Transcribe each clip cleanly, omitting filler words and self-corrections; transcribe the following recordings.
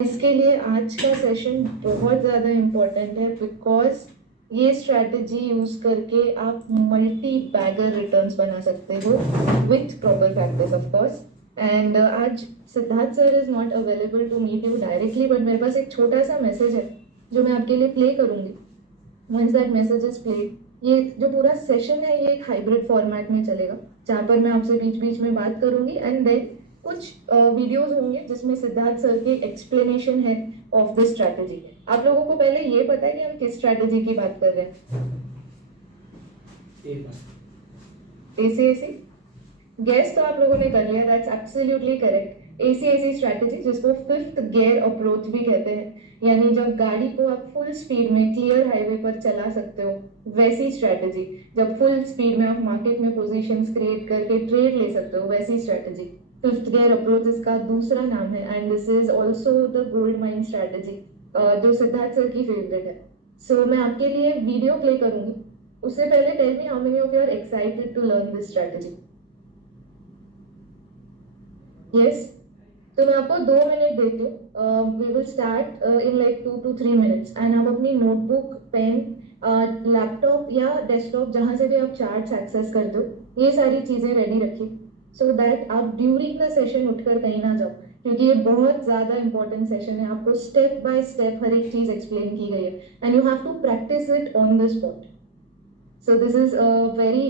इसके लिए आज का सेशन बहुत ज़्यादा इम्पोर्टेंट है बिकॉज ये स्ट्रैटेजी यूज़ करके आप मल्टी बैगर रिटर्न्स बना सकते हो with proper practice of course. And आज Siddharth sir is not available to meet you directly, but मेरे पास एक छोटा सा मैसेज है जो मैं आपके लिए प्ले करूँगी। Once that message is played, ये जो पूरा सेशन है ये एक हाइब्रिड फॉर्मेट में चलेगा जहाँ पर मैं आपसे बीच बीच में बात करूंगी एंड देन कुछ वीडियोस होंगे जिसमें सिद्धार्थ सर की एक्सप्लेनेशन है ऑफ दिस स्ट्रैटेजी। आप लोगों को पहले ये पता है कि हम किस स्ट्रैटेजी की बात कर रहे हैं? एसीएसी गैस तो आप लोगों ने कर लिया, दैट्स एब्सोल्युटली करेक्ट। एसीएसी स्ट्रैटेजी, जिसको फिफ्थ गियर अप्रोच भी कहते हैं, यानी जब गाड़ी को आप फुल स्पीड में क्लियर हाईवे पर चला सकते हो वैसी स्ट्रैटेजी, जब फुल स्पीड में आप मार्केट में पोजीशंस क्रिएट करके ट्रेड ले सकते हो वैसी स्ट्रैटेजी फिफ्थ गियर अप्रोच इसका दूसरा नाम है। And this is also the gold mine strategy जो सिद्धार्थ सर की फेवरेट है। सो मैं आपके लिए वीडियो प्ले करूंगी, उससे पहले tell me how many of you are excited to learn this strategy. Yes, तो मैं आपको 2 मिनट देती हूँ। We will start in like 2 to 3 minutes and आप अपनी नोटबुक, पेन, लैपटॉप या डेस्कटॉप जहाँ से भी आप चार्ट्स एक्सेस करते हो ये सारी चीज़ें रेडी रखिए सो दैट आप ड्यूरिंग द सेशन उठकर कहीं ना जाओ, क्योंकि ये बहुत ज़्यादा इंपॉर्टेंट सेशन है। आपको स्टेप बाय स्टेप हर एक चीज़ एक्सप्लेन की गई है and you have to practise it on the spot. So this is very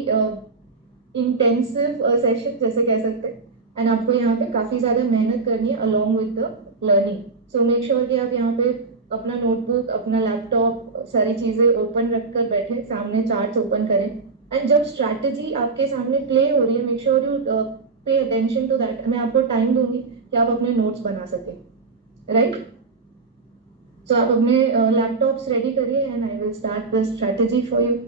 intensive session जैसे कह सकते हैं, एंड आपको यहाँ पे काफ़ी ज़्यादा मेहनत करनी है along with the learning. So make sure कि आप यहाँ पे अपना नोटबुक, अपना लैपटॉप, सारी चीज़ें ओपन रख कर बैठे, सामने चार्ट्स ओपन करें एंड जब स्ट्रैटेजी आपके सामने प्ले हो रही है make sure you pay attention to that. मैं आपको टाइम दूंगी कि आप अपने नोट्स बना सकें, राइट? सो आप अपने लैपटॉप्स रेडी करिए and I will start the strategy for you.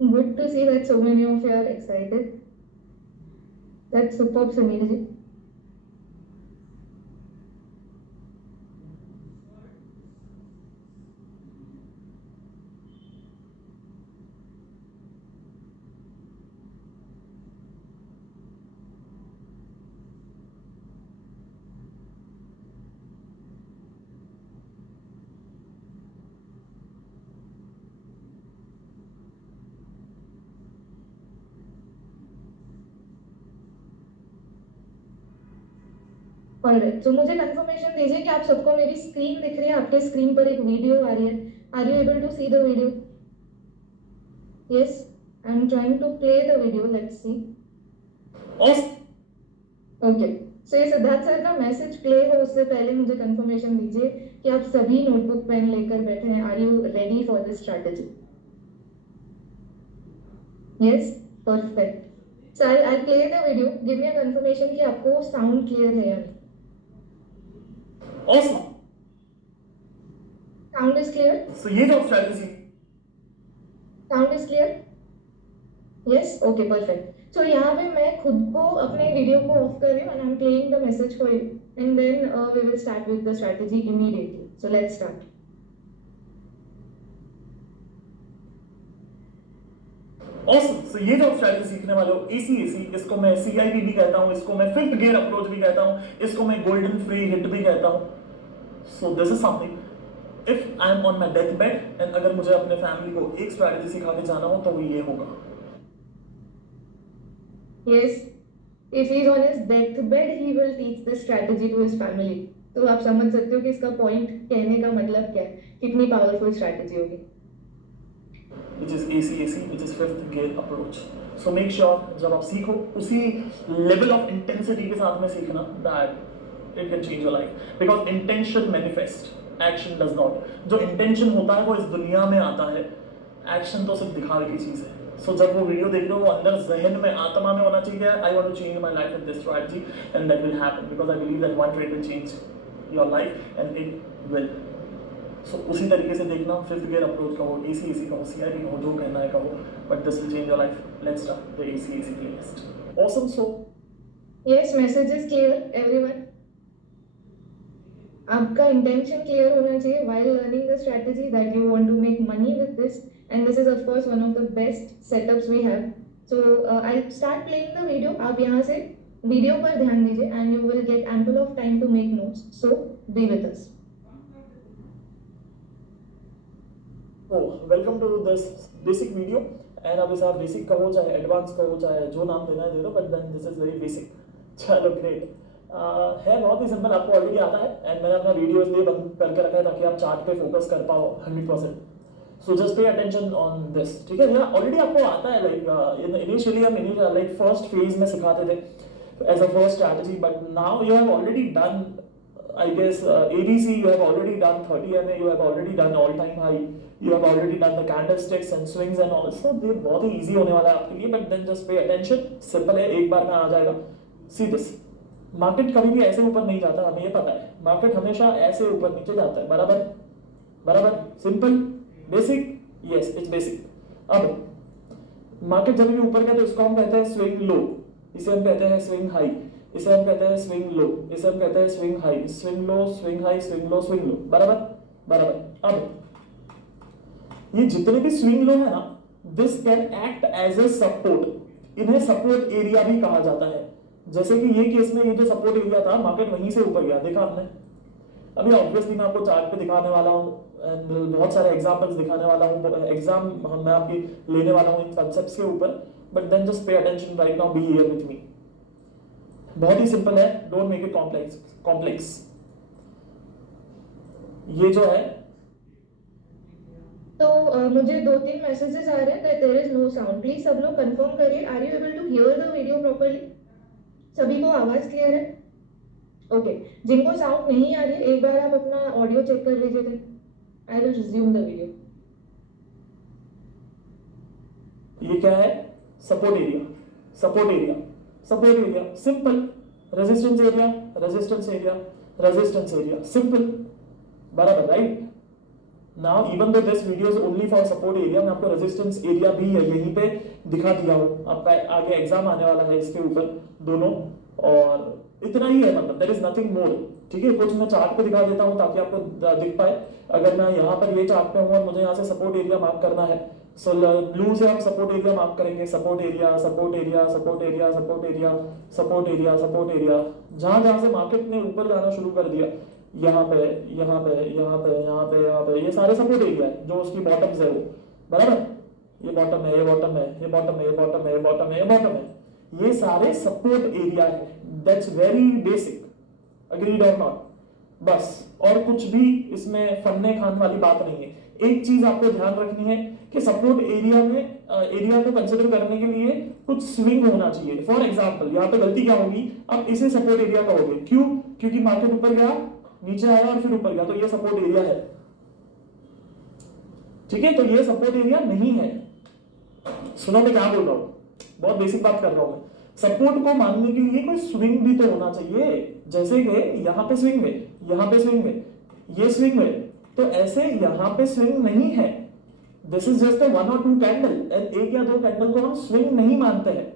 Good to see that so many of you are excited. That's superb, Sunil ji. Alright, तो मुझे कंफर्मेशन दीजिए कि आप सबको मेरी स्क्रीन दिख रही है, आपके स्क्रीन पर एक वीडियो आ रही है। Are you able to see the video? Yes, I am trying to play the video, let's see. Okay, so ये सिद्धार्थ सर का मैसेज प्ले हो उससे पहले मुझे कंफर्मेशन दीजिए कि आप सभी नोटबुक पेन लेकर बैठे हैं। Are you ready for this strategy? Yes, perfect. So I play the video, give me a confirmation कि आपको साउंड क्लियर है या नहीं। Awesome. Sound is clear? So ये जो strategy, sound is clear? Yes, okay, perfect. So यहाँ पे मैं खुद को अपने वीडियो को ऑफ कर रही हूँ and I am playing the message for you and then we will start with the strategy immediately. So let's start. awesome. So ये जो strategy सीखने वाले हो ACAC, इसको मैं CIP भी कहता हूँ, इसको मैं fifth gear approach भी कहता हूँ, इसको मैं golden free hit भी कहता हूँ। So this is something, if I am on my deathbed and अगर मुझे अपने फैमिली को एक strategy सिखा के जाना हो तो वो ये होगा। Yes, if he is on his deathbed, he will teach this strategy to his family. तो आप समझ सकते हो कि इसका पॉइंट कहने का मतलब क्या है, कितनी पावरफुल स्ट्रैटेजी होगी। Which is ACAC, which is fifth gear approach. So make sure जब आप सीखो उसी level of intensity के साथ में सीखना, that it can change your life. Because intention manifest, action does not. जो intention होता है वो इस दुनिया में आता है, action तो सिर्फ दिखावे की चीज़ है। सो जब वो वीडियो देख रहे हो वो अंदर जहन में आत्मा में होना चाहिए I want to change my life with this strategy and that will happen because I believe that one trade will change your life and it will. So उसी तरीके से देखना, फिफ्थ गियर अप्रोच कहो, एसी एसी कहो, CIB कहो, जो कहना है कहो, but this will change your life. Let's start the AC AC playlist. Awesome. So Yes, message is clear, everyone. आपका इंटेंशन क्लियर होना चाहिए while learning the strategy that you want to make money with this, and this is of course one of the best setups we have. So I'll start playing the video. आप यहाँ से video पर ध्यान दीजिए and you will get ample of time to make notes. So be with us. Welcome to this basic video. And अब इसे आप basic कहो चाहे एडवांस कहो चाहे जो नाम देना है दे दो, but then this is very basic. चलो ग्रेट। है बहुत ही सिंपल, आपको ऑलरेडी आता है एंड मैंने अपना वीडियो इसलिए बंद करके रखा है ताकि आप चार्ट पे फोकस कर पाओ 100%। So just pay attention on this, ठीक है। ऑलरेडी आपको आता है, लाइक इनिशियली हम लाइक फर्स्ट फेज में सिखाते थे as a first strategy, but now you have already done I guess ADC you have already done 30 MA, you have already done all time high, you have already done the candlesticks and swings and all, so ये बहुत ही easy होने वाला है आपके लिए, but then just pay attention, simple है, एक बार में आ जाएगा। See this, मार्केट कभी भी ऐसे ऊपर नहीं जाता, हमें ये पता है, मार्केट हमेशा ऐसे ऊपर नीचे जाता है, बराबर बराबर, simple basic, yes it's basic. अब मार्केट जब भी ऊपर गया तो इसको हम कहते हैं स्विंग लो, इसे हम कहते हैं स्विंग हाई, इसे हम कहते हैं स्विंग लो, इसे हम कहते हैं swing high, swing low, swing high, swing low, swing low, बराबर बराबर। अब ये जितने भी स्विंग लो है ना, this can act as a support, इन्हें सपोर्ट एरिया भी कहा जाता है। जैसे कि ये केस में ये जो सपोर्ट एरिया था, मार्केट वहीं से ऊपर गया, देखा आपने। अभी ऑब्वियसली मैं आपको चार्ट पे दिखाने वाला हूँ एंड बहुत सारे एग्जांपल्स दिखाने वाला हूँ, एग्जाम मैं आपकी लेने वाला हूँ इन कॉन्सेप्ट्स के ऊपर, but then just pay attention right now, be here with me. बहुत ही सिंपल है, डोंट मेक इट कॉम्प्लेक्स। ये जो है तो मुझे 2-3 मैसेजेस आ रहे हैं that there is no sound. Please सब लोग कंफर्म करिए, are you able to hear the video properly? सभी को आवाज क्लियर है? ओके, जिनको साउंड नहीं आ रही एक बार आप अपना ऑडियो चेक कर लीजिए, थे I will resume the video. ये क्या है? Support area, support area, support area, simple. Resistance area, resistance area, resistance area, simple, बराबर, right. Now even though this video is only for support area, मैं आपको resistance area भी यहीं पे दिखा दिया हूं, आपका आगे एग्जाम आने वाला है इसके ऊपर दोनों, और इतना ही है, मतलब देयर इज नथिंग मोर, ठीक है। कुछ मैं चार्ट पे दिखा देता हूं ताकि आपको दिख पाए। अगर मैं यहाँ पर ये चार्ट पे हूँ और मुझे यहाँ से सपोर्ट एरिया मार्क करना है, सो ब्लू से हम सपोर्ट एरिया मार्क करेंगे, support area, support area, support area, support area, support area, support area, जहां जहां से मार्केट ने ऊपर जाना शुरू कर दिया, यहाँ पे यहाँ पे यहाँ पे यहाँ पे यहाँ पे, ये सारे सपोर्ट एरिया है जो उसकी बॉटम्स है वो, बराबर। ये बॉटम है, ये बॉटम है, ये बॉटम है, ये बॉटम है, ये बॉटम है, ये बॉटम है, ये सारे सपोर्ट एरिया है। दैट्स वेरी बेसिक, अग्रीड और नॉट, बस। और कुछ भी इसमें फन्ने खाने वाली बात नहीं है। एक चीज आपको ध्यान रखनी है कि सपोर्ट एरिया में एरिया को कंसिडर करने के लिए कुछ स्विंग होना चाहिए। फॉर एग्जांपल यहाँ पे गलती क्या होगी, अब इसे सपोर्ट एरिया कहोगे, क्यों? क्योंकि मार्केट ऊपर गया, नीचे आया और फिर ऊपर गया, तो ये सपोर्ट एरिया है, ठीक है। तो ये सपोर्ट एरिया नहीं है। सुनो मैं क्या बोल रहा हूं, बहुत बेसिक बात कर रहा हूं मैं। सपोर्ट को मानने के लिए कोई स्विंग भी तो होना चाहिए, जैसे कि यहाँ पे स्विंग है, यहाँ पे स्विंग है, ये स्विंग है, तो ऐसे यहाँ पे स्विंग नहीं है। This is just 1 or 2 candle, and एक या दो कैंडल को हम स्विंग नहीं मानते हैं।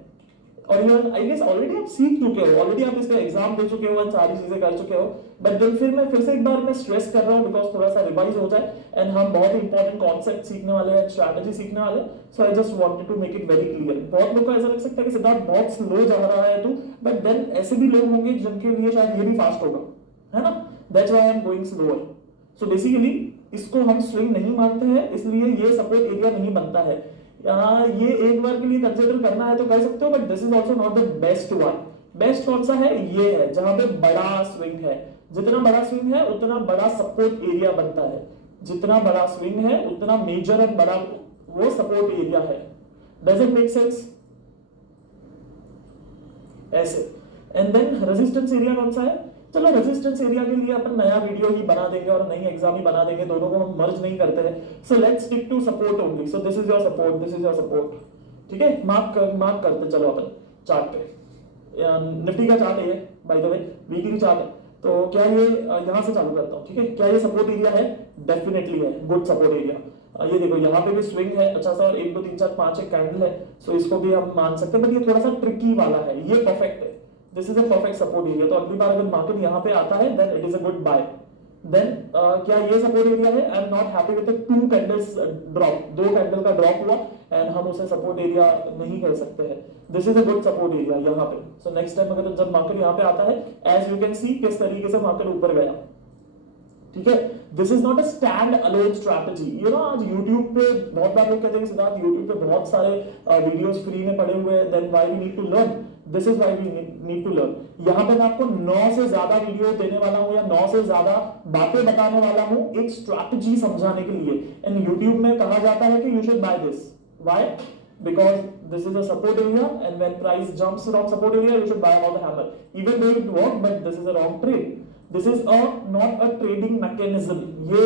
और ये आई गेस ऑलरेडी आप सीख चुके हो, ऑलरेडी आप इसका एग्जाम दे चुके हो, सारी चीजें कर चुके हो, बट देन फिर मैं फिर से एक बार मैं स्ट्रेस कर रहा हूँ बिकॉज थोड़ा सा रिवाइज हो जाए एंड हम बहुत इंपॉर्टेंट कॉन्सेप्ट सीखने वाले हैं, स्ट्रैटेजी सीखने वाले। So I just wanted to make it very clear. बहुत लोग को ऐसा लग सकता है कि सिद्धार्थ बहुत स्लो जा रहा है तू, बट देन ऐसे भी लोग होंगे जिनके लिए शायद ये भी फास्ट होगा, है ना। That's why I am going slower. So basically इसको हम स्विंग नहीं मानते हैं, इसलिए ये सपोर्ट एरिया नहीं बनता है। ये एक बार के लिए कंसिडर करना है तो कर सकते हो, but this is also not the best one. Best कौन सा है? ये है जहां पे बड़ा स्विंग है। जितना बड़ा स्विंग है उतना बड़ा सपोर्ट एरिया बनता है, जितना बड़ा स्विंग है उतना मेजर एंड बड़ा वो सपोर्ट एरिया है। Does it make sense? ऐसे। एंड देन रेजिस्टेंस एरिया कौन सा है? चलो रेजिस्टेंस एरिया के लिए अपन नया वीडियो ही बना देंगे और नई एग्जाम ही बना देंगे, दोनों को हम मर्ज नहीं करते हैं। So let's stick to support only. So this is your support, this is your support, ठीक है, मार्क करते चलो अपन चार्ट पे। निफ्टी का चार्ट है by the way, weekly chart है। तो क्या ये यहाँ से चालू करता हूँ, ठीक है। क्या ये सपोर्ट एरिया है? डेफिनेटली है, गुड सपोर्ट एरिया। ये देखो यहाँ पे भी स्विंग है अच्छा सा, और 1 2 3 4 5 एक कैंडल है, सो इसको भी हम मान सकते हैं, बट ये थोड़ा सा ट्रिकी वाला है, ये परफेक्ट है, this is a perfect support area. तो अगली बार अगर मार्केट यहाँ पे आता है then it is a good buy. देन क्या ये सपोर्ट एरिया है? I am not happy with the 2 candles drop, 2 candle का ड्रॉप हुआ एंड हम उसे सपोर्ट एरिया नहीं कह सकते हैं। This is a good support area यहाँ पे। सो नेक्स्ट टाइम अगर जब मार्केट यहाँ पे आता है, एज यू कैन सी किस तरीके से मार्केट ऊपर गया, ठीक है। This is not a stand alone strategy. You know आज YouTube पे बहुत बार लोग कहते हैं सिद्धार्थ YouTube पे बहुत सारे वीडियोस फ्री में पड़े हुए हैं, then why we need to learn. This is why we need to learn. यहाँ पे मैं आपको 9 से ज्यादा वीडियो देने वाला हूँ या 9 से ज्यादा बातें बताने वाला हूँ एक स्ट्रैटेजी समझाने के लिए। एंड YouTube में कहा जाता है कि you should by this, why? Because this is a support area and when price jumps from support area you should buy all the hammer, even though it work, but this is a wrong trade. This is a not a trading mechanism. ये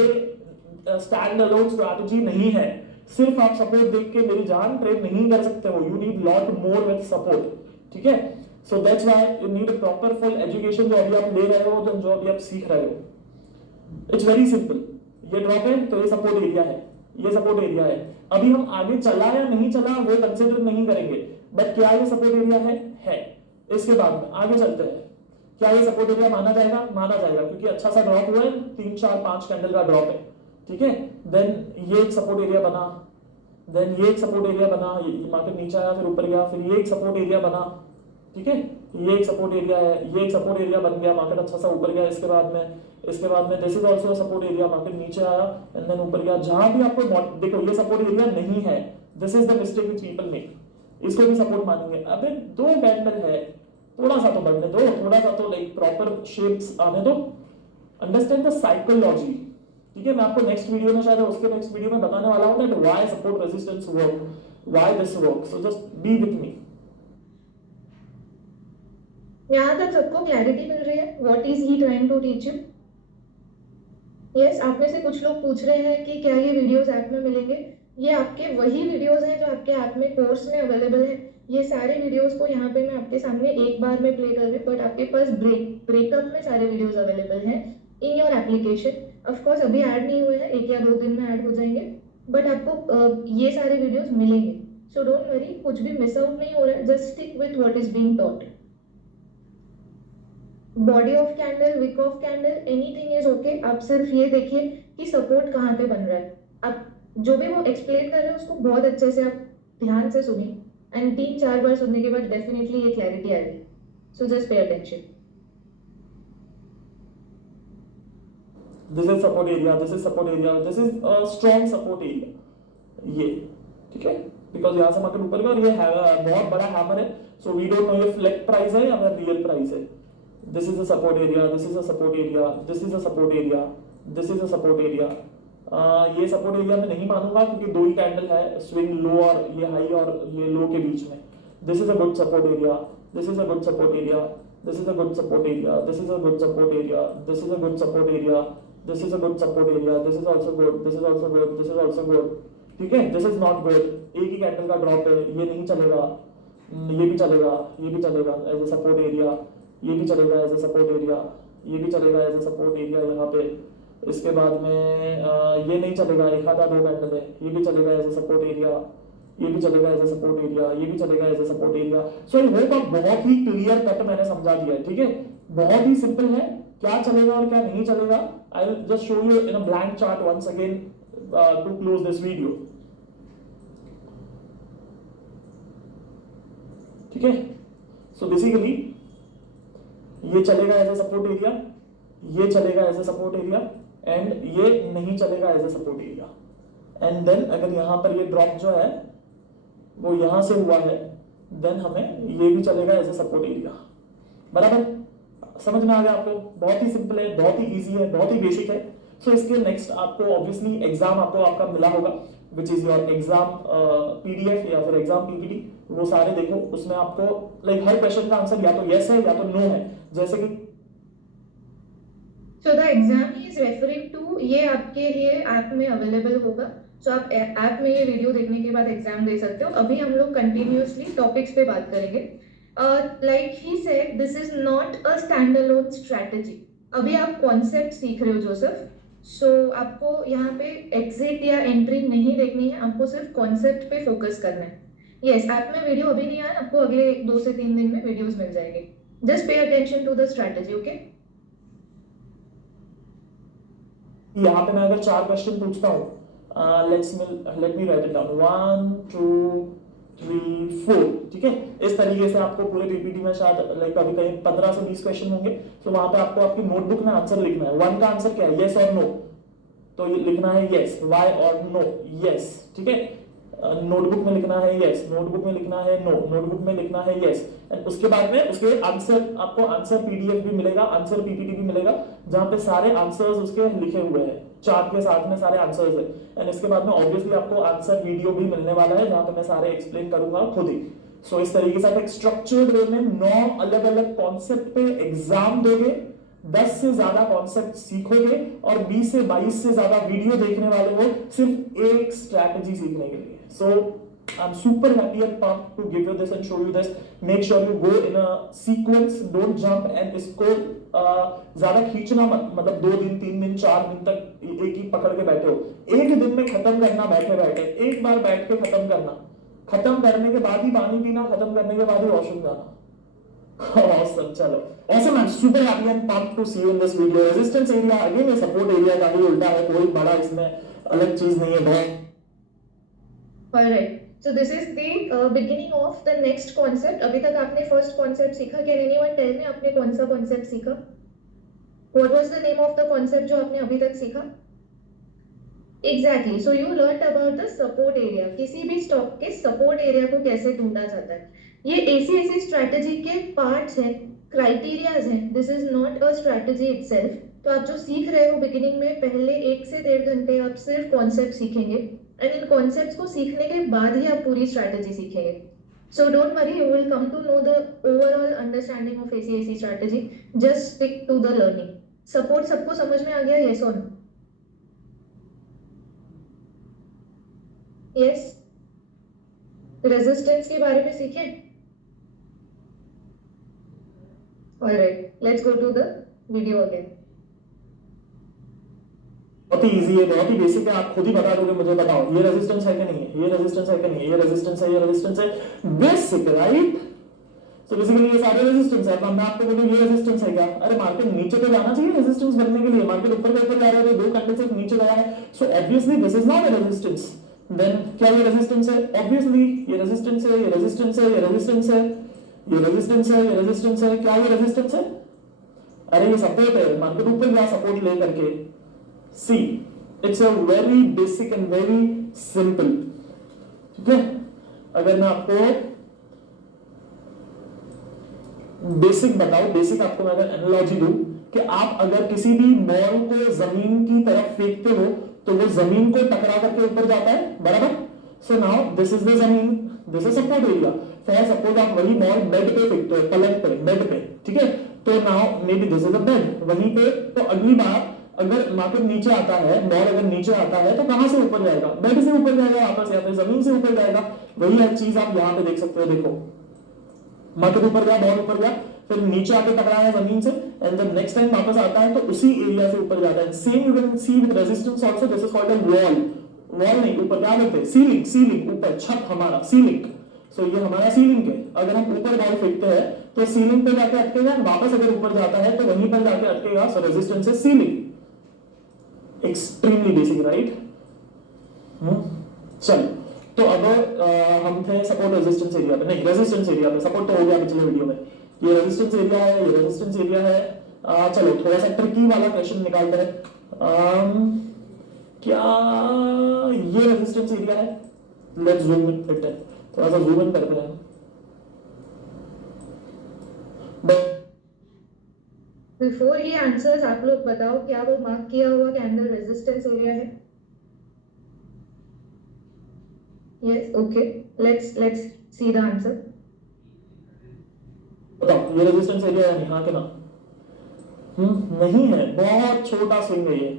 stand alone strategy नहीं है। सिर्फ आप support देख के मेरी जान trade नहीं कर सकते हो, you need lot more with support, ठीक है। So that's why you need a proper full education जो अभी आप ले रहे हो, जो अभी आप सीख रहे हो। It's very simple. ये ड्रॉप है तो ये सपोर्ट एरिया है, ये सपोर्ट एरिया है। अभी हम आगे चला या नहीं चला वो कंसिडर नहीं करेंगे, बट क्या ये सपोर्ट एरिया है। इसके बाद में आगे चलते हैं। क्या ये सपोर्ट एरिया माना जाएगा? माना जाएगा, क्योंकि अच्छा सा ड्रॉप हुआ है, 3 4 5 कैंडल का ड्रॉप है, ठीक है। देन ये एक सपोर्ट एरिया बना, देन ये एक सपोर्ट एरिया बना, मार्केट नीचे आया फिर ऊपर गया, फिर ये एक सपोर्ट एरिया बना, ठीक है। ये एक सपोर्ट एरिया है, ये एक सपोर्ट एरिया बन गया, मार्केट अच्छा सा ऊपर गया। इसके बाद में this is also support area, market नीचे आया एंड देन ऊपर गया। जहां भी आपको देखो ये सपोर्ट एरिया नहीं है, this is the mistake which people make, इसको भी सपोर्ट मानेंगे। अबे 2 कैंडल है, थोड़ा सा तो बनने दो, थोड़ा सा तो लाइक प्रॉपर शेप्स आने दो, अंडरस्टैंड द साइकोलॉजी, ठीक है। मैं आपको नेक्स्ट वीडियो में, शायद उसके नेक्स्ट वीडियो में बताने वाला हूं that why support resistance work, why this work, so just be with me. यहाँ तक सबको क्लैरिटी मिल रही है? What is he trying to teach you? Yes, आप में से कुछ लोग पूछ रहे हैं कि क्या ये वीडियोस ऐप में मिलेंगे। ये आपके वही वीडियोस हैं जो आपके ऐप में कोर्स में अवेलेबल है। ये सारे वीडियोस को यहाँ पे मैं आपके सामने एक बार में प्ले कर रही हूँ, बट आपके पास ब्रेकअप में सारे वीडियोस अवेलेबल हैं in your application. Of course अभी ऐड नहीं हुए हैं, 1 या 2 दिन में ऐड हो जाएंगे, बट आपको ये सारे वीडियोस मिलेंगे। सो डोंट वरी, कुछ भी मिस आउट नहीं हो रहा है, just stick with what is being taught. Body of candle, wick of candle, anything is okay. आप सिर्फ ये देखिए कि सपोर्ट कहाँ पे बन रहा है। आप जो भी वो एक्सप्लेन कर रहे हैं उसको बहुत अच्छे से आप ध्यान से सुनिए, एंड 3 4 बार सुनने के बाद डेफिनेटली ये क्लैरिटी आएगी। सो just pay attention. This is support area, this is support area, this is a strong support area, ये ठीक है। बिकॉज यहाँ से मार्केट ऊपर गया और ये बहुत बड़ा हैमर है, सो वी डोंट नो ये फ्लैट प्राइस है या फिर रियल प्राइस है। This is a support area, this is a support area, this is a support area, this is a support area. ये सपोर्ट एरिया में नहीं मानूंगा क्योंकि 2 ही कैंडल है, स्विंग लो और ये हाई और ये लो के बीच में। This is a good support area, this is a good support area, this is a good support area, this is a good support area, this is a good support area, this is a good support area, this is also good, this is also good, this is also good, ठीक है। This is not good, एक ही candle का drop है, ये नहीं चलेगा, ये भी चलेगा, ये भी चलेगा एज अ सपोर्ट एरिया, ये भी चलेगा एज अ सपोर्ट एरिया, ये भी चलेगा एज अ सपोर्ट एरिया यहाँ पे। इसके बाद में ये नहीं चलेगा, एक आधा 2 कैंडल है, ये भी चलेगा एज अ सपोर्ट एरिया, ये भी चलेगा एज अ सपोर्ट एरिया, ये भी चलेगा as a support area. So I hope आप बहुत ही क्लियर कट मैंने समझा दिया है, ठीक है। बहुत ही सिंपल है क्या चलेगा और क्या नहीं चलेगा। I will just show you in a blank chart once again to close this video, ठीक है। सो बेसिकली ये चलेगा एज अ सपोर्ट एरिया, ये चलेगा as a support area and ये नहीं चलेगा as a support area. And then अगर यहां पर ये ड्रॉप जो है वो यहां से हुआ है, देन हमें ये भी चलेगा एज अ सपोर्ट एरिया। बराबर समझ में आ गया आपको? बहुत ही सिंपल है, बहुत ही इजी है, बहुत ही बेसिक है। सो इसके नेक्स्ट आपको ऑब्वियसली एग्जाम आपका मिला होगा, which is your exam PDF या फिर एग्जाम पीपीटी। वो सारे देखो, उसमें आपको लाइक हर क्वेश्चन का आंसर या तो यस है या तो नो है, जैसे कि so the exam he is referring to, ये आपके लिए ऐप में अवेलेबल होगा। सो आप ऐप में ये वीडियो देखने के बाद एग्जाम दे सकते हो। अभी हम लोग कंटिन्यूअसली टॉपिक्स पे बात करेंगे। Like he said this is not a stand alone strategy. अभी आप कॉन्सेप्ट सीख रहे हो जोसेफ, सो आपको यहाँ पे एग्जिट या एंट्री नहीं देखनी है, आपको सिर्फ कॉन्सेप्ट पे फोकस करना है। यस, ऐप में वीडियो अभी नहीं आया, आपको अगले 2 से 3 दिन में वीडियोस मिल जाएंगे। Just pay attention to the strategy, okay. यहाँ पे मैं अगर 4 क्वेश्चन पूछता हूँ, let me write it down, 1 2 3 4, ठीक है। इस तरीके से आपको पूरे पीपीटी में शायद लाइक अभी कहीं 15 से 20 क्वेश्चन होंगे। तो वहां पे आपको आपकी नोटबुक में आंसर लिखना है। 1 का आंसर क्या है, यस और नो, तो ये लिखना है यस, वाई और नो, यस, ठीक है। नोटबुक में लिखना है यस, नोटबुक में लिखना है नो, नोटबुक में लिखना है यस। एंड उसके बाद में उसके आंसर, आपको आंसर पीडीएफ भी मिलेगा, आंसर पीपीटी भी मिलेगा, जहां पे सारे आंसर्स उसके लिखे हुए हैं, चार्ट के साथ में सारे आंसर्स है। एंड इसके बाद में ऑब्वियसली आपको आंसर वीडियो भी मिलने वाला है, जहां पे मैं सारे एक्सप्लेन करूंगा खुद ही। सो इस तरीके से आप एक स्ट्रक्चर्ड वे में 9 अलग अलग कॉन्सेप्ट पे एग्जाम दोगे, 10 से ज्यादा कॉन्सेप्ट सीखोगे और 20 से 22 से ज्यादा वीडियो देखने वाले हो सिर्फ एक स्ट्रैटेजी सीखने के लिए। So I'm super happy and pumped to give you this and show you this. Make sure you go in a sequence, don't jump, and इसको ज्यादा खींचना मत, मतलब 2 दिन 3 दिन 4 दिन तक एक ही पकड़ के बैठे हो। एक दिन में खत्म करना, बैठे बैठे एक बार बैठ के खत्म करना, खत्म करने के बाद ही पानी पीना, खत्म करने के बाद ही वॉशरूम जाना। Awesome, चलो awesome, I'm super happy and pumped to see you in this video. Resistance area again ये support area का ही उल्टा है, कोई बड़ा इसमें अलग चीज नहीं है बहुत। Alright, so this is the beginning of the next concept. अभी तक आपने first concept सीखा? Can anyone tell me आपने कौन सा concept सीखा? What was the name of the concept जो आपने अभी तक सीखा? Exactly. So you learned about the support area. किसी भी स्टॉक के support area को कैसे ढूंढा जाता है। ये ऐसी स्ट्रैटेजी के पार्ट्स हैं, क्राइटेरियाज हैं। This is not a strategy itself. तो आप जो सीख रहे हो बिगिनिंग में, पहले 1 से 1.5 घंटे आप सिर्फ कॉन्सेप्ट सीखेंगे, एंड इन कॉन्सेप्ट्स को सीखने के बाद ही आप पूरी स्ट्रैटेजी सीखेंगे। So don't worry, you will come to know the overall understanding of ACAC strategy. Just stick to the learning. Support सबको समझ में आ गया? यस और नो? यस। रेजिस्टेंस के बारे में सीखे? Alright, let's go to the video again. बहुत ही इजी है, बहुत ही बेसिक है, आप खुद ही बता दोगे। मुझे बताओ ये रेजिस्टेंस है कि नहीं है, ये रेजिस्टेंस है कि नहीं है, ये रेजिस्टेंस है, ये रेजिस्टेंस है, बेसिक, राइट। सो बेसिकली ये सारे रेजिस्टेंस है। अब मैं आपको बोलूं ये रेजिस्टेंस है क्या? अरे मार्केट नीचे तो जाना चाहिए रेजिस्टेंस बनने के लिए, मार्केट ऊपर जा रहा है, 2 कैंडल से नीचे गया है, so obviously this is not a resistance. Then क्या ये रेजिस्टेंस है? ऑब्वियसली ये रेजिस्टेंस है, ये रेजिस्टेंस है, ये रेजिस्टेंस है, ये रेजिस्टेंस है, ये रेजिस्टेंस है। क्या ये रेजिस्टेंस है? अरे ये सपोर्ट है, मार्केट ऊपर गया सपोर्ट ले करके। See, it's a very basic and very simple, ठीक है। अगर मैं आपको बेसिक बताऊं, बेसिक आपको मैं अगर एनालॉजी दूं कि आप अगर किसी भी बॉल को जमीन की तरफ फेंकते हो तो वो जमीन को टकरा करके ऊपर जाता है, बराबर। So now this is the जमीन, this is support area. For suppose आप वही बॉल बेड पे फेंकते हो, पलंग पे, बेड पे, ठीक है। तो now may be this is a bed, वहीं पे। तो अगली बार अगर मार्केट नीचे आता है, बॉल अगर नीचे आता है तो कहां से ऊपर जाएगा? बेड से ऊपर जाएगा वापस, या फिर जमीन से ऊपर जाएगा। वही एक चीज आप यहां पे देख सकते हो। देखो मार्केट ऊपर गया, बॉल ऊपर गया, फिर नीचे आके टकराया जमीन से, एंड जब नेक्स्ट टाइम वापस आता है तो उसी एरिया से ऊपर जाता है। Same you can see with resistance also, this is called a wall. Wall नहीं, ऊपर क्या बोलते हैं? सीलिंग, सीलिंग, ऊपर छत हमारा, सीलिंग। सो ये हमारा सीलिंग है। अगर हम ऊपर बॉल फेंकते हैं तो सीलिंग पे जाके अटकेगा, वापस अगर ऊपर जाता है तो वहीं पर जाके अटकेगा। So resistance is ceiling. Extremely basic, right. चलो, तो अब हम थे सपोर्ट रेजिस्टेंस एरिया पे, नहीं रेजिस्टेंस एरिया पे। सपोर्ट तो हो गया पिछले वीडियो में। ये रेजिस्टेंस एरिया है, ये रेजिस्टेंस एरिया है। चलो थोड़ा सा ट्रिकी वाला क्वेश्चन निकालते हैं। क्या ये रेजिस्टेंस एरिया है? लेट्स जूम इट, थोड़ा सा जूम इन करते हैं। बिफोर ये आंसर्स आप लोग बताओ, क्या वो मार्क किया हुआ कैंडल रेजिस्टेंस एरिया है? Yes, okay, let's see the answer. बताओ ये रेजिस्टेंस एरिया है? हाँ के ना? नहीं है, बहुत छोटा स्विंग है ये।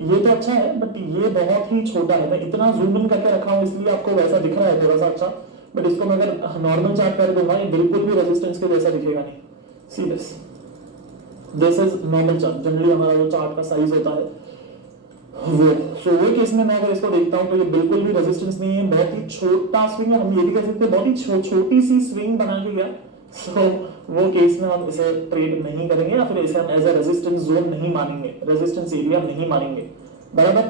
ये तो अच्छा है बट ये बहुत ही छोटा है, मैं इतना जूम इन करके रखा हूँ इसलिए आपको वैसा दिख रहा है थोड़ा सा अच्छा, बट इसको मैं अगर नॉर्मल चार्ट कर दूंगा ये बिल्कुल भी रेजिस्टेंस के जैसा दिखेगा नहीं। सी this is normal chart, generally हमारा जो चार्ट का साइज होता है वो। सो वो केस में मैं अगर इसको देखता हूँ तो ये बिल्कुल भी रेजिस्टेंस नहीं है, बहुत ही छोटा स्विंग है, हम ये भी कह सकते हैं बहुत ही छोटी सी स्विंग बना के गया। सो वो केस में हम इसे ट्रेड नहीं करेंगे या फिर इसे हम एज अ रेजिस्टेंस जोन नहीं मानेंगे, रेजिस्टेंस एरिया नहीं मानेंगे, बराबर।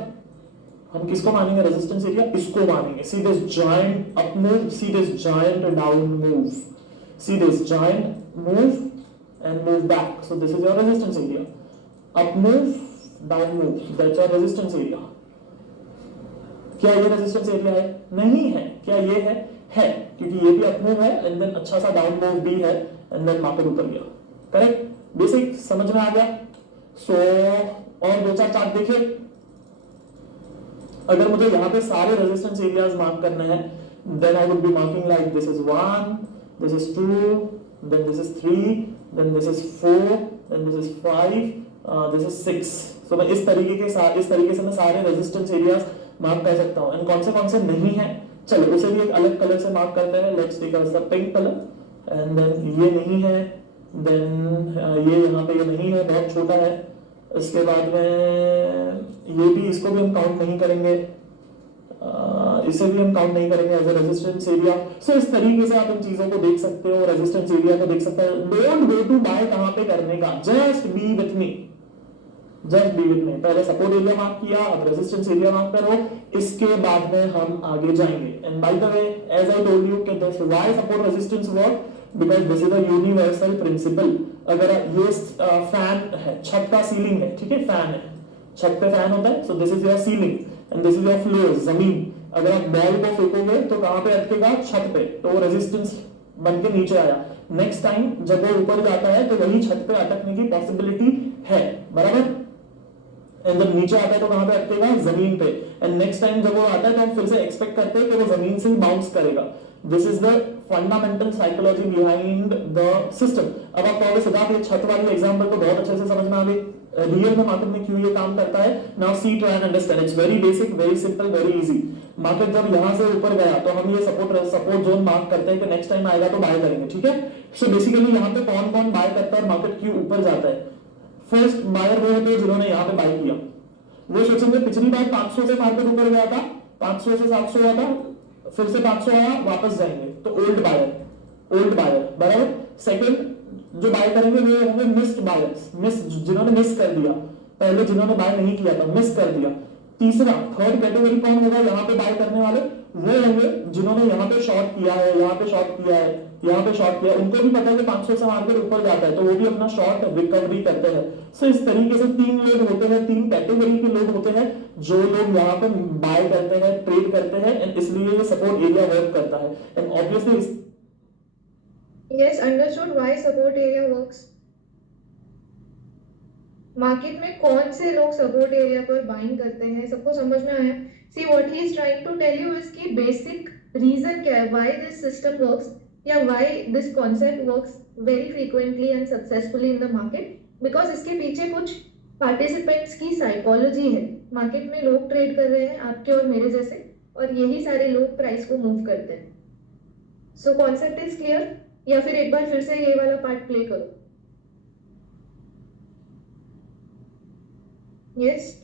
हम किसको मानेंगे रेजिस्टेंस एरिया, इसको मानेंगे। See this giant up move, see this giant down move, see this giant move and move back, so this is your resistance area. Up move, down move, that's your resistance area. क्या ये resistance area है? नहीं है। क्या ये है? है, क्योंकि ये भी अप मूव है एंड देन अच्छा सा डाउन मूव भी है एंड देन मार्केट ऊपर गया। करेक्ट, बेसिक समझ में आ गया। सो और दो चार चार्ट देखिए, अगर मुझे यहाँ पे सारे रेजिस्टेंस एरियाज मार्क करने हैं then I would be marking like this is 1, this is 2, then this is 3, then this is 4, then this is 5, this is 6। so मैं इस तरीके से मैं सारे रेजिस्टेंस एरियाज मार्क कर सकता हूँ। एंड कौन से नहीं है, चलो उसे भी एक अलग कलर से मार्क करते हैं। Let's take the pink colour and then ये नहीं है, देन ये यहाँ पे ये नहीं है, बहुत छोटा है। इसके बाद में ये भी, इसको भी हम काउंट नहीं करेंगे, इसे भी हम काउंट नहीं करेंगे एज अ रेजिस्टेंस एरिया। सो इस तरीके से आप इन चीजों को देख सकते हो, रेजिस्टेंस एरिया को देख सकते हो। डोंट गो टू बाय कहां पे करने का, just be with me, just be with me. पहले सपोर्ट एरिया मार्क किया, अब रेजिस्टेंस एरिया मार्क करो, इसके बाद में हम आगे जाएंगे। And by the way as I told you कि this why support resistance work, because this is a universal principle. अगर ये फैन है, छत का सीलिंग है, ठीक है, फैन है, छत पे फैन होता है, सो this is your ceiling and this is your floor, जमीन। अगर आप बॉल को फेंकोगे तो कहां पे अटकेगा, छत पे, तो वो रेजिस्टेंस बन के नीचे आया। नेक्स्ट टाइम जब वो ऊपर जाता है तो वही छत पे अटकने की पॉसिबिलिटी है, बराबर। एंड जब नीचे आता है तो कहां पे अटकेगा, जमीन पे। एंड नेक्स्ट टाइम जब वो आता है तो हम फिर से एक्सपेक्ट करते हैं कि वो जमीन से ही बाउंस करेगा। This is the fundamental psychology behind the system. अब आप कहोगे सिद्धार्थ ये छत वाली एग्जांपल तो बहुत अच्छे से समझ में आ गई, रियल में मार्केट में क्यों ये काम करता है। Now see try and understand, it's very basic, very simple, very easy. Market जब यहां से ऊपर गया तो हम ये सपोर्ट जोन मार्क करते हैं कि नेक्स्ट टाइम आएगा तो बाय करेंगे, ठीक है। सो बेसिकली यहाँ पे कौन कौन बाय करता है और मार्केट क्यों ऊपर जाता है। फर्स्ट बायर वो होते हैं जिन्होंने यहाँ पे बाय किया, वो सोचेंगे पिछली बार 500 से मार्केट ऊपर गया था, 500 से 700 हुआ था, फिर से 500 आया, वापस जाएंगे, तो ओल्ड बायर, बराबर। सेकंड जो बाय करेंगे वो होंगे मिस्ड बायर्स, जिन्होंने मिस कर दिया, पहले जिन्होंने बाय नहीं किया था, मिस कर दिया। तीसरा, थर्ड कैटेगरी कौन होगा यहाँ पे बाय करने वाले, वो होंगे जिन्होंने यहाँ पे शॉर्ट किया है, यहाँ पे शॉर्ट किया है, यहाँ पे शॉर्ट किया, उनको भी पता है कि 500 से मार्केट ऊपर जाता है तो वो भी अपना शॉर्ट रिकवरी करते हैं। सो इस तरीके से तीन लोग होते हैं, तीन कैटेगरी के लोग होते हैं जो लोग यहाँ पे बाय करते हैं, ट्रेड करते हैं, एंड इसलिए ये सपोर्ट एरिया वर्क करता है। And obviously Yes, understood why support area works. Market में कौन से लोग सपोर्ट एरिया पर बाइंग करते हैं, सबको समझ में आया। See what he is trying to tell you इसकी बेसिक रीजन क्या है, व्हाई दिस सिस्टम वर्क्स या why this concept works very frequently and successfully in the market. Because इसके पीछे कुछ पार्टिसिपेंट्स की साइकोलॉजी है। मार्केट में लोग ट्रेड कर रहे हैं आपके और मेरे जैसे, और यही सारे लोग प्राइस को मूव करते हैं। सो कॉन्सेप्ट इज क्लियर, या फिर एक बार फिर से ये वाला पार्ट प्ले करो। यस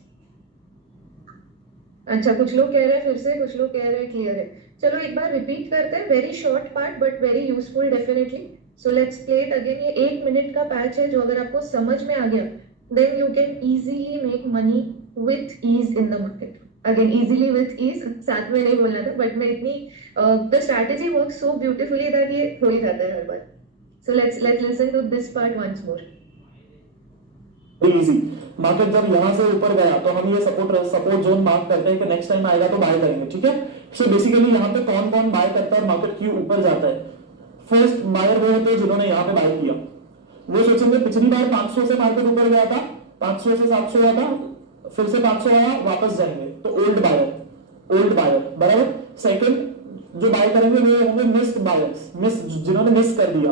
अच्छा, कुछ लोग कह रहे हैं फिर से, कुछ लोग कह रहे हैं क्लियर है। चलो एक बार रिपीट करते हैं, very short part but very useful definitely. So let's play it again. ये 1 मिनट का पैच है, जो अगर आपको समझ में आ गया then you can easily make money with ease in the market. Again easily with ease साथ में नहीं बोलना था, बट मैं इतनी the strategy work so beautifully that ये हो ही जाता है हर बार। So let's listen to this part once more. Easy. Market जब यहां से ऊपर गया तो हम ये सपोर्ट जोन मार्क करते हैं कि नेक्स्ट टाइम आएगा तो बाय करेंगे, ठीक है। सो बेसिकली यहाँ पे कौन कौन बाय करता है, मार्केट क्यों ऊपर जाता है। फर्स्ट बायर वो होते हैं जिन्होंने यहाँ पे बाय किया, वो सोचेंगे पिछली बार 500 से मार्केट ऊपर गया था, 500 से 700 हुआ था, फिर से 500 आया, वापस जाएंगे, तो ओल्ड बायर, बराबर। सेकंड जो बाय करेंगे वो होंगे मिस्ड बायर्स, जिन्होंने मिस कर दिया,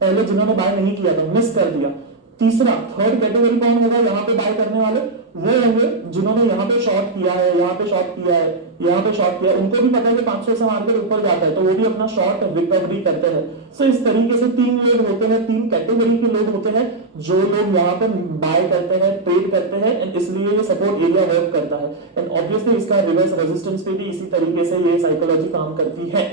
पहले जिन्होंने बाय नहीं किया था, मिस कर दिया। तीसरा थर्ड कैटेगरी कौन होगा यहाँ पे बाय करने वाले? वो होंगे जिन्होंने यहाँ पे शॉर्ट किया है, यहाँ पे शॉर्ट किया है, यहाँ पे शॉर्ट किया है, उनको भी पता है कि 500 से मार्केट ऊपर जाता है तो वो भी अपना शॉर्ट रिकवरी करते हैं। सो इस तरीके से तीन लोग होते हैं, तीन कैटेगरी के लोग होते हैं जो लोग यहाँ पे बाय करते हैं, ट्रेड करते हैं, एंड इसलिए ये सपोर्ट एरिया वर्क करता है। एंड ऑब्वियसली इसका रिवर्स रेजिस्टेंस पे भी इसी तरीके से ये साइकोलॉजी काम करती है।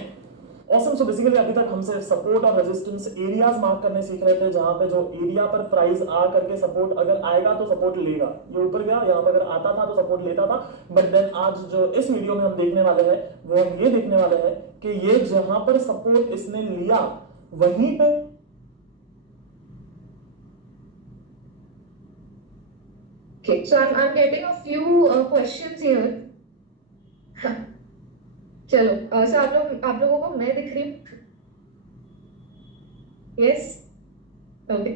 Awesome. So basically अभी तक हम सिर्फ सपोर्ट और रेजिस्टेंस एरियाज मार्क करने सीख रहे थे, जहां पे जो एरिया पर प्राइस आ करके सपोर्ट अगर आएगा तो सपोर्ट लेगा, ये ऊपर गया, यहाँ पर अगर आता था तो सपोर्ट लेता था। बट देन आज जो इस वीडियो में हम देखने वाले हैं वो हम ये देखने वाले हैं कि ये जहां पर सपोर्ट इसने लिया वहीं पे Okay, so I'm getting a few questions here. चलो, so आप लोगों को मैं दिख रही हूँ? Yes? Okay.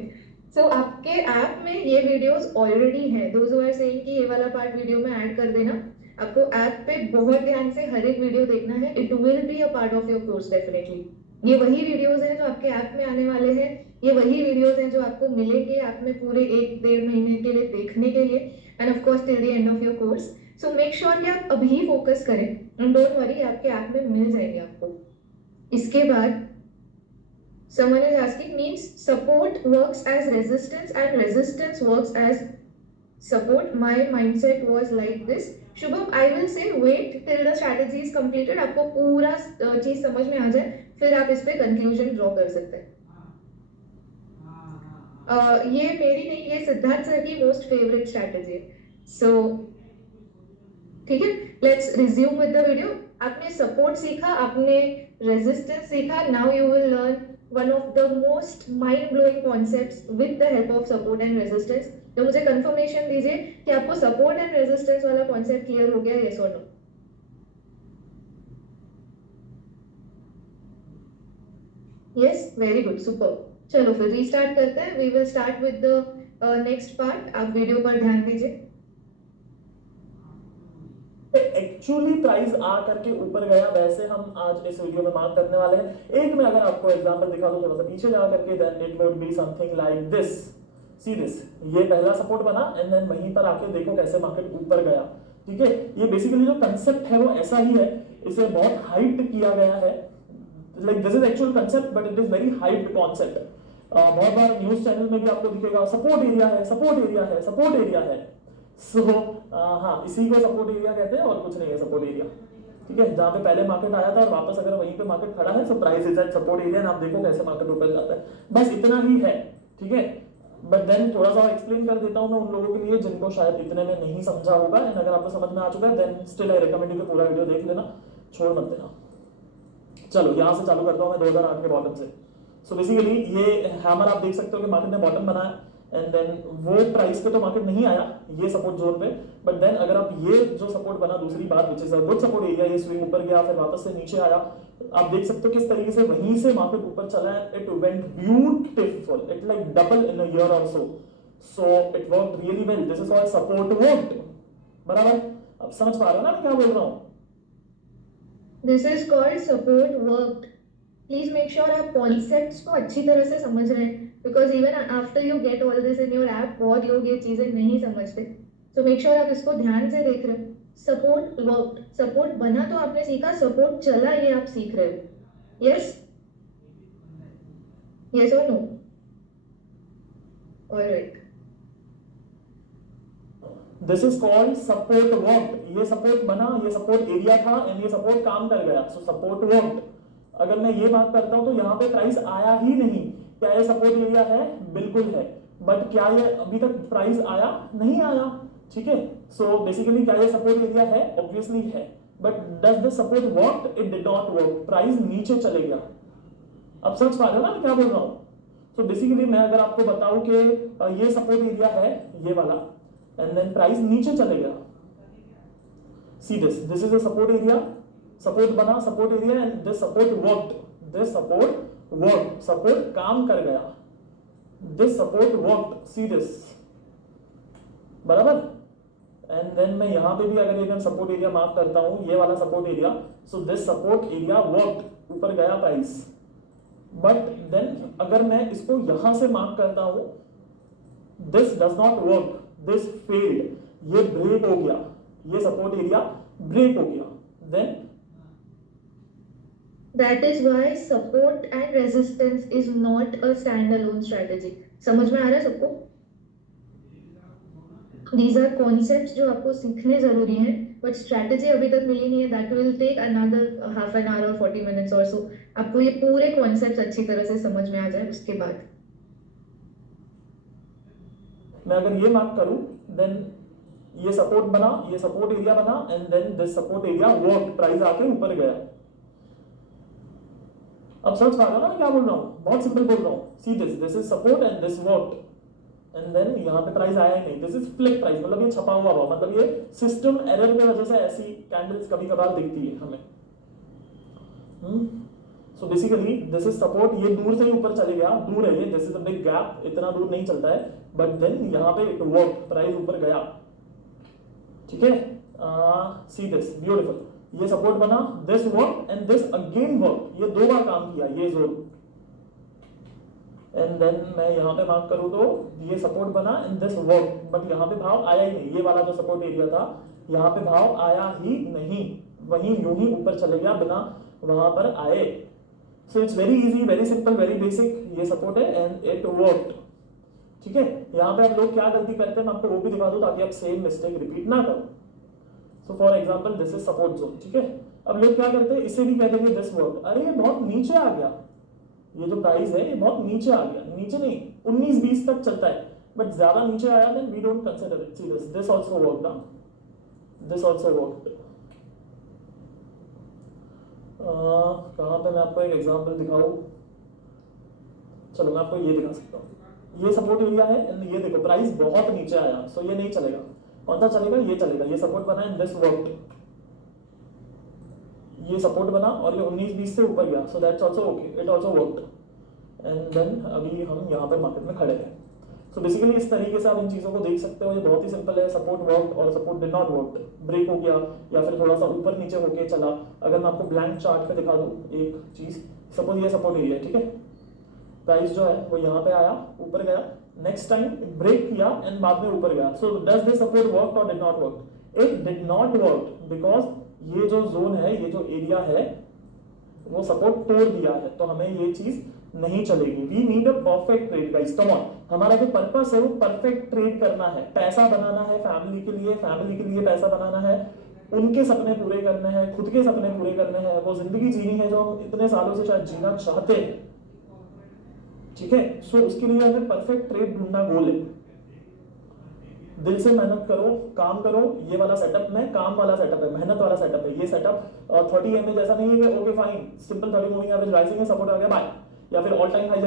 So आपके ऐप में ये वीडियोस ऑलरेडी हैं। Those who are saying कि ये वाला पार्ट वीडियो में ऐड कर देना, आपको ऐप पे बहुत ध्यान से हर एक वीडियो देखना है। It will be a part of your course definitely. ये वही वीडियोस हैं जो आपके ऐप में आने वाले हैं, ये वही वीडियोस हैं जो आपको मिलेंगे ऐप में पूरे 1-1.5 महीने के लिए देखने के लिए, end of course till the end of your course. So make sure कि आप अभी फोकस करें, एंड डोंट वरी, आपके ऐप में मिल जाएंगे आपको। इसके बाद someone is asking, means support works as resistance and resistance works as support. My mindset was like this. Shubham, I will say wait till the strategy is completed. आपको पूरा चीज समझ में आ जाए, फिर आप इस पे कंक्लूजन ड्रॉ कर सकते हैं। ये मेरी नहीं, ये सिद्धार्थ सर की मोस्ट फेवरेट स्ट्रैटेजी है। सो ठीक है, let's resume with the video. आपने सपोर्ट सीखा, आपने रेजिस्टेंस सीखा, now you will learn one of the most mind blowing concepts with the help of support and resistance. तो मुझे कंफर्मेशन दीजिए कि आपको सपोर्ट एंड रेजिस्टेंस वाला कॉन्सेप्ट क्लियर हो गया, यस और no? Yes, very good, super. चलो फिर रीस्टार्ट करते हैं। We will start with the next part. आप वीडियो पर ध्यान दीजिए। एक्चुअली प्राइस आ करके ऊपर गया, वैसे हम आज इस वीडियो में मार्क करने वाले हैं। एक में अगर आपको एग्जांपल दिखा दूं थोड़ा सा पीछे जा करके, then it would be something like this. See this, ये पहला सपोर्ट बना एंड देन वहीं पर आके देखो कैसे मार्केट ऊपर गया। ठीक है, ये बेसिकली जो कंसेप्ट है वो ऐसा ही है, इसे बहुत हाइट किया गया है। Like this is actual concept but it is very height concept. बहुत बार न्यूज चैनल में भी आपको दिखेगा सपोर्ट एरिया है, सपोर्ट एरिया है, सपोर्ट एरिया है। सो हाँ, इसी को सपोर्ट एरिया कहते हैं और कुछ नहीं है सपोर्ट एरिया। ठीक है, जहां पे पहले मार्केट आया था और वापस अगर वहीं पे मार्केट खड़ा है, so price is eight support area, आप देखो कैसे मार्केट ऊपर जाता है। बस इतना ही है। ठीक है, बट देन थोड़ा सा एक्सप्लेन कर देता हूं मैं उन लोगों के लिए जिनको शायद इतने में नहीं समझा होगा, एंड अगर आपको समझ में आ चुका है then still I recommend you कि पूरा वीडियो देख लेना, छोड़ मत देना। चलो यहां से चालू करता हूं मैं 2008 के बॉटम से। सो बेसिकली ये हैमर आप देख सकते हो कि मार्केट ने बॉटम बनाया एंड देन वो प्राइस पे तो मार्केट नहीं आया ये सपोर्ट जोन पे, बट देन अगर आप ये जो सपोर्ट बना दूसरी बात which is a good support area, ये स्विंग ऊपर गया फिर वापस से नीचे आया, आप देख सकते हो किस तरीके से वहीं से मार्केट ऊपर चला है। It went beautiful, it like double in a year और so it worked really well. This is called support worked. बराबर, अब समझ पा रहे हो ना मैं क्या बोल रहा हूं? This is called support worked. Please make sure आप कॉन्सेप्ट्स को अच्छी तरह से समझ रहे हैं, because even after you get all this in your app बहुत लोग ये चीजें नहीं समझते। सो मेक श्योर आप इसको ध्यान से देख रहे हो। सपोर्ट वर्कड, सपोर्ट बना तो आपने सीखा, सपोर्ट चला ये आप सीख रहे हो। यस, यस और no? Alright, this is called support worked. ये सपोर्ट बना, ये सपोर्ट एरिया था एंड ये सपोर्ट काम कर गया, सो सपोर्ट वर्कड। अगर मैं ये बात करता हूं तो यहाँ पे प्राइस आया ही नहीं। क्या ये सपोर्ट एरिया है? बिल्कुल है। बट क्या ये अभी तक प्राइस आया? नहीं आया। ठीक है, सो बेसिकली क्या ये सपोर्ट एरिया है? ऑब्वियसली है। But does the support work? It did not work, price नीचे चले गया। अब समझ पा रहे हो ना मैं क्या बोल रहा हूं? सो बेसिकली मैं अगर आपको बताऊं कि ये सपोर्ट एरिया है ये वाला एंड देन प्राइस नीचे चले गया, see this is a support area, support बना support area and this support worked, this support work, support काम कर गया, this support worked, see this. बराबर, एंड देन मैं यहां पे भी अगर एक सपोर्ट एरिया मार्क करता हूं, ये वाला support area, so this support area worked, ऊपर गया प्राइस। बट देन अगर मैं इसको यहां से मार्क करता हूं this does not work, this failed, ये ब्रेक हो गया, ये सपोर्ट एरिया ब्रेक हो गया, then That is why support and resistance is not a standalone strategy. समझ में आ रहा है सबको? These are concepts जो आपको सीखने जरूरी हैं, but strategy अभी तक मिली नहीं है. That will take another half an hour or 40 minutes or so. आपको ये पूरे concepts अच्छी तरह से समझ में आ जाए उसके बाद. मैं अगर ये मार्क करूं, देन ये सपोर्ट बना, ये सपोर्ट एरिया बना, and then this support area work, price आके ऊपर गया. अब समझ पा रहा ना मैं क्या बोल रहा हूँ? बहुत सिंपल बोल रहा हूँ. See this is support and this work, and then यहाँ पे प्राइस आया ही नहीं. दिस इज फ्लिप प्राइस, मतलब ये छपा हुआ भाव, मतलब ये सिस्टम एरर की वजह से ऐसी कैंडल्स कभी कभार दिखती है हमें. So basically this is support, ये दूर से ही ऊपर चले गया, दूर है ये, this is a big gap, इतना दूर नहीं चलता है, बट देन यहाँ पे इट वर्क, प्राइस ऊपर गया. ठीक है, सी दिस ब्यूटीफुल, ये सपोर्ट बना, this work and this again work, ये दो बार काम किया ये जोन. एंड देन मैं यहाँ पे मार्क करूँ तो ये सपोर्ट बना एंड दिस वर्क, बट यहाँ पे भाव आया ही नहीं. ये वाला जो सपोर्ट एरिया था यहाँ पे भाव आया ही नहीं, वहीं यूं ही ऊपर चले गया बिना वहां पर आए. So it's very easy, very simple, very basic. ये सपोर्ट है एंड इट वर्कड. ठीक है, यहाँ पे आप लोग क्या गलती करते हैं मैं आपको वो भी दिखा दूं ताकि आप सेम मिस्टेक रिपीट ना करो. So for example this is support zone. ठीक है, अब लोग क्या करते हैं, इसे भी कह देंगे दिस वर्क, अरे ये बहुत नीचे आ गया, ये जो प्राइस है ये बहुत नीचे आ गया. नीचे नहीं, 19-20 तक चलता है, बट ज्यादा नीचे आया then we don't consider it. See this also worked now, this also worked. कहां पे मैं आपको एक एग्जांपल दिखाऊं? चलो मैं आपको ये दिखा सकता हूँ. ये सपोर्ट एरिया है एंड ये देखो प्राइस बहुत नीचे आया, सो ये नहीं चलेगा. कौन सा चलेगा? ये चलेगा. ये सपोर्ट बना एंड दिस वर्कड, ये सपोर्ट बना और ये 19-20 से ऊपर गया, so that's also okay, it also worked. And then अभी हम यहाँ पे मार्केट में खड़े हैं. सो बेसिकली इस तरीके से आप इन चीजों को देख सकते हो. ये बहुत ही सिंपल है. सपोर्ट वर्कड और support did not worked, break हो गया या फिर थोड़ा सा ऊपर नीचे होके चला. अगर मैं आपको ब्लैंक चार्ट पे दिखा दूं एक चीज, सपोज ये सपोर्ट एरिया है, ठीक है, प्राइस जो है वो यहाँ पे आया, ऊपर गया, नेक्स्ट टाइम ब्रेक किया एंड बाद में ऊपर गया. So does this support work और did not work? It did not work because ये जो जोन है, ये जो एरिया है वो सपोर्ट तोड़ दिया है, तो हमें ये चीज नहीं चलेगी. We need a perfect trade guys, come on. हमारा जो पर्पस है वो परफेक्ट ट्रेड करना है, पैसा बनाना है फैमिली के लिए, फैमिली के लिए पैसा बनाना है, उनके सपने पूरे करने हैं, खुद के सपने पूरे करने हैं, वो जिंदगी जीनी है जो हम इतने सालों से शायद जीना चाहते हैं. ठीक है, सो उसके लिए हमें परफेक्ट ट्रेड ढूंढना गोल है. दिल से मेहनत करो, काम करो. ये वाला सेटअप में काम वाला सेटअप है, मेहनत वाला सेटअप है. ये सेटअप 30 MA जैसा नहीं है कि okay fine simple 30 moving average rising है, सपोर्ट आ गया बाय, या फिर ऑल टाइम हाई